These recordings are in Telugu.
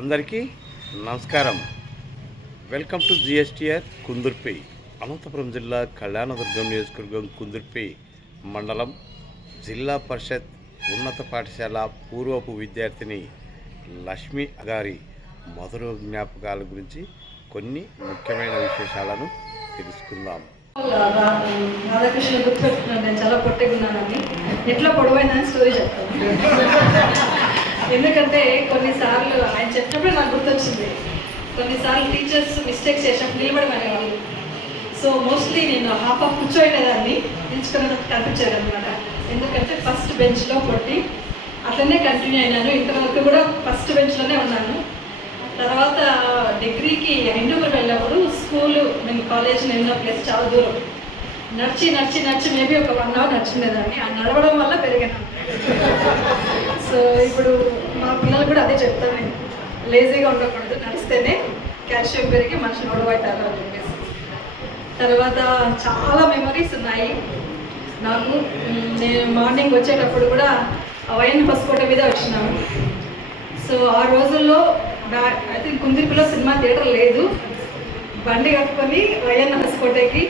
అందరికీ నమస్కారం. Welcome to GSTR Kundurpi Anantapuram జిల్లా కళ్యాణదుర్గం నియోజకవర్గం కుందుర్పి మండలం జిల్లా పరిషత్ ఉన్నత పాఠశాల పూర్వపు విద్యార్థిని లక్ష్మి గారి మధుర జ్ఞాపకాల గురించి కొన్ని ముఖ్యమైన విశేషాలను తెలుసుకుందాం. రాధాకృష్ణ గుర్తుపెట్టుకున్నాను నేను చాలా పొట్టిగా ఉన్నానని ఎట్లా పొడవైందని స్టోరీ చెప్తాను. ఎందుకంటే కొన్నిసార్లు ఆయన చెప్పినప్పుడు నాకు గుర్తొచ్చింది. కొన్నిసార్లు టీచర్స్ మిస్టేక్స్ చేసినప్పుడు నిలబడమనే వాళ్ళు సో మోస్ట్లీ నేను హాఫ్ ఆఫ్ కూర్చోబెట్టేదాన్ని నిల్చుకున్న కనిపించారు అనమాట ఎందుకంటే ఫస్ట్ బెంచ్లో కొట్టి అట్లనే కంటిన్యూ అయినాను. ఇంతవరకు కూడా ఫస్ట్ బెంచ్లోనే ఉన్నాను. తర్వాత డిగ్రీకి హైందూపురం వెళ్ళినప్పుడు స్కూలు నేను కాలేజ్ వెళ్ళిన ప్లేస్ చాలా దూరం. నడిచి నడిచి నడిచి మేబీ ఒక వన్ అవర్ నడిచిండేదాన్ని ఆ నడవడం వల్ల పెరిగాను. సో ఇప్పుడు మా పిల్లలు కూడా అదే చెప్తాను నేను లేజీగా ఉండకూడదు నడిస్తేనే క్యాల్షియం పెరిగి మనిషి నడవైతారు అని చెప్పేసి. తర్వాత చాలా మెమరీస్ ఉన్నాయి. నాకు నేను మార్నింగ్ వచ్చేటప్పుడు కూడా వైన్ హోస్కోట మీద వచ్చినాను. సో ఆ రోజుల్లో ఐ థింక్ కుందిరిపిలో సినిమా థియేటర్ లేదు. బండి కట్టుకొని వైఎన్ హస్కోటకి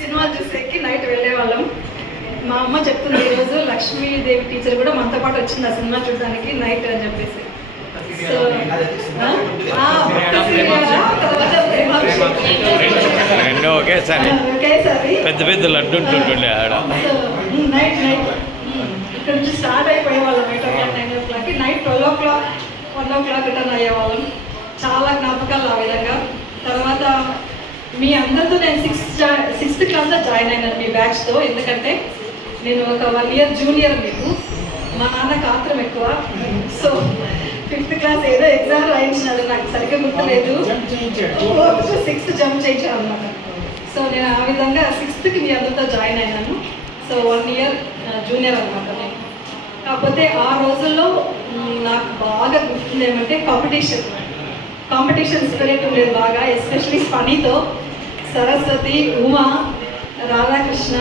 సినిమా చూసేకి నైట్ వెళ్ళేవాళ్ళు. మా అమ్మ చెప్తుంది ఈరోజు లక్ష్మీదేవి టీచర్ కూడా మనతో పాటు వచ్చింది ఆ సినిమా చూడడానికి నైట్ అని చెప్పేసి. సో. రెండు ఒకేసారి పెద్ద పెద్ద లడ్డు ఉంటుండే ఆడ. నైట్ నైట్ ఇక్కడ నుంచి స్టార్ట్ అయిపోయే వాళ్ళం ఎయిట్ ఓ క్లాక్ నైన్ ఓ క్లాక్కి night twelve o'clock one o'clock return అయ్యేవాళ్ళం చాలా జ్ఞాపకాలు ఆ విధంగా. తర్వాత మీ అందరితో నేను సిక్స్త్ సిక్స్త్ క్లాస్లో జాయిన్ అయినాను మీ బ్యాచ్తో ఎందుకంటే నేను ఒక వన్ ఇయర్ జూనియర్ మీకు. మా నాన్నకు ఆత్రం ఎక్కువ. సో ఫిఫ్త్ క్లాస్ ఏదో ఎగ్జామ్ రాయించినారు నాకు సరిగ్గా గుర్తులేదు. సిక్స్త్ జంప్ చేయించాను అనమాట సో నేను ఆ విధంగా సిక్స్త్కి మీ అందరితో జాయిన్ అయినాను. సో వన్ ఇయర్ జూనియర్ అనమాట నేను. కాకపోతే ఆ రోజుల్లో నాకు బాగా గుర్తుంది ఏమంటే కాంపిటీషన్ కాంపిటీషన్ స్పిరిట్ ఉండేది బాగా ఎస్పెషలీ ఫనీతో సరస్వతి ఉమా రాధాకృష్ణ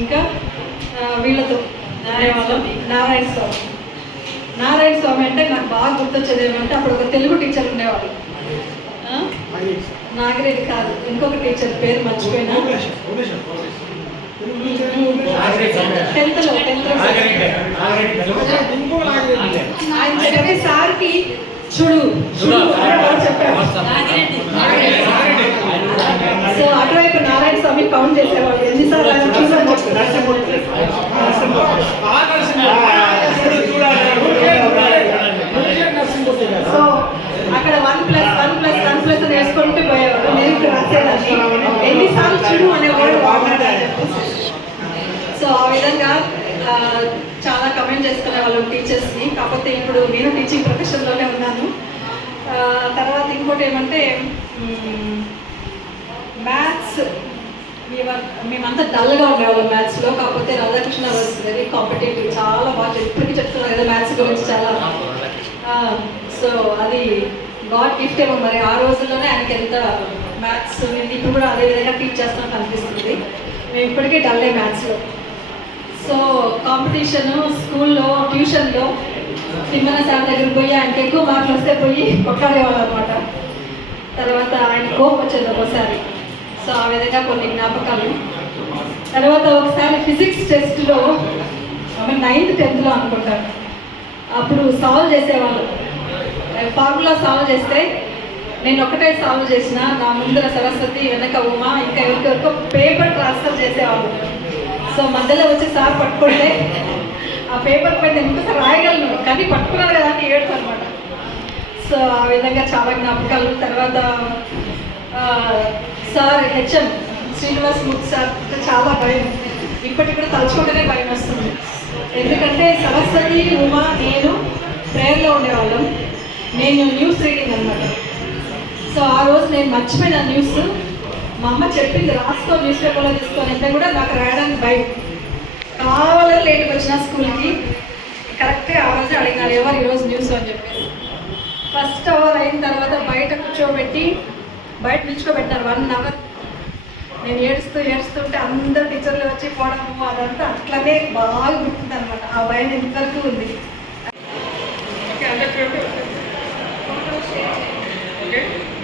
ఇంకా వీళ్ళతో. నారాయణ నారాయణ స్వామి. నారాయణ స్వామి అంటే నాకు బాగా గుర్తొచ్చేది ఏమంటే అప్పుడు ఒక తెలుగు టీచర్ ఉండేవాళ్ళు. ఆ? నాగిరెడ్డి కాదు. ఇంకొక టీచర్ పేరు మర్చిపోయినా. టెన్త్లో ఆయన చెప్పే సార్కి చూడు. చూడు చెప్పాడు సో అటువైపు నారాయణ స్వామి కౌంట్ చేసేవాడు ఎన్నిసార్లు ఆయన చూడని చెప్పాడు సో అక్కడ one plus one plus one అని పోయేవాడు. నేను ఇక్కడ రాసేదాన్ని. ఎన్నిసార్లు చూడు అనేవాడు సో ఆ విధంగా చాలా కమెంట్ చేసుకునే వాళ్ళం టీచర్స్ని. కాకపోతే ఇప్పుడు నేను టీచింగ్ ప్రొఫెషన్లోనే ఉన్నాను. తర్వాత ఇంకోటి ఏమంటే మ్యాథ్స్ మేమంతా డల్గా ఉండేవాళ్ళం మ్యాథ్స్లో కాకపోతే రాధాకృష్ణ వాజ్ వెరీ కాంపిటేటివ్ చాలా బాగా చెప్- ఇప్పటికీ చెప్తున్నారు కదా మ్యాథ్స్ గురించి చాలా. సో అది గాడ్ గిఫ్ట్ ఏమో మరి ఆ రోజుల్లోనే ఆయనకి ఎంత మ్యాథ్స్ నేను ఇప్పుడు కూడా అదే విధంగా టీచ్ చేస్తాను అనిపిస్తుంది. మేము ఇప్పటికీ డల్లే మ్యాథ్స్లో సో కాంపిటీషన్ స్కూల్లో ట్యూషన్లో తిమ్మన సార్ దగ్గర పోయి ఆయనకి ఎక్కువ మార్కులు వస్తే పోయి కొట్లాడేవాళ్ళు అనమాట తర్వాత ఆయన కోపం వచ్చేది ఒకసారి సో ఆ విధంగా కొన్ని జ్ఞాపకాలు. తర్వాత ఒకసారి ఫిజిక్స్ టెస్ట్లో ఆమె నైన్త్ టెన్త్లో అనుకుంటాను. అప్పుడు సాల్వ్ చేసేవాళ్ళు. ఫార్ములా సాల్వ్ చేస్తే నేను ఒకటే సాల్వ్ చేసిన నా ముందర సరస్వతి వెనక ఉమా ఇంకా ఎవరికెవరికో పేపర్ ట్రాన్స్ఫర్ చేసేవాళ్ళు. సో మధ్యలో వచ్చి సార్ పట్టుకుంటే ఆ పేపర్ పైన ఇంకోసారి రాయగలను కానీ పట్టుకున్నాను కదా అని ఏడుపు అనమాట సో ఆ విధంగా చాలా జ్ఞాపకాలు. తర్వాత సార్ హెచ్ఎం శ్రీనివాస్ ముక్ సార్ చాలా భయం. ఇప్పటికి కూడా తలుచుకుంటేనే భయం వస్తుంది. ఎందుకంటే సరస్వతి ఉమా నేను ప్రేయర్లో ఉండేవాళ్ళం. నేను న్యూస్ రీడింగ్ అనమాట సో ఆ రోజు నేను మర్చిపోయిన న్యూస్ మా అమ్మ చెప్పింది రాసుకో న్యూస్ పేపర్లో తీసుకొని అంటే కూడా నాకు రాయడానికి భయం. కావాలని లేట్కి వచ్చిన స్కూల్కి కరెక్ట్గా ఆ రోజు అడిగినారు ఎవరు ఈరోజు న్యూస్ అని చెప్పేసి. ఫస్ట్ అవర్ అయిన తర్వాత బయట కూర్చోబెట్టి బయట నిల్చుకోబెట్టారు వన్ అవర్ నేను ఏడుస్తూ ఏడుస్తుంటే అందరు టీచర్లు వచ్చి పోవడము అదంతా అట్లనే బాగా గుర్తుంది అనమాట ఆ భయం ఇంతవరకు ఉంది. ok?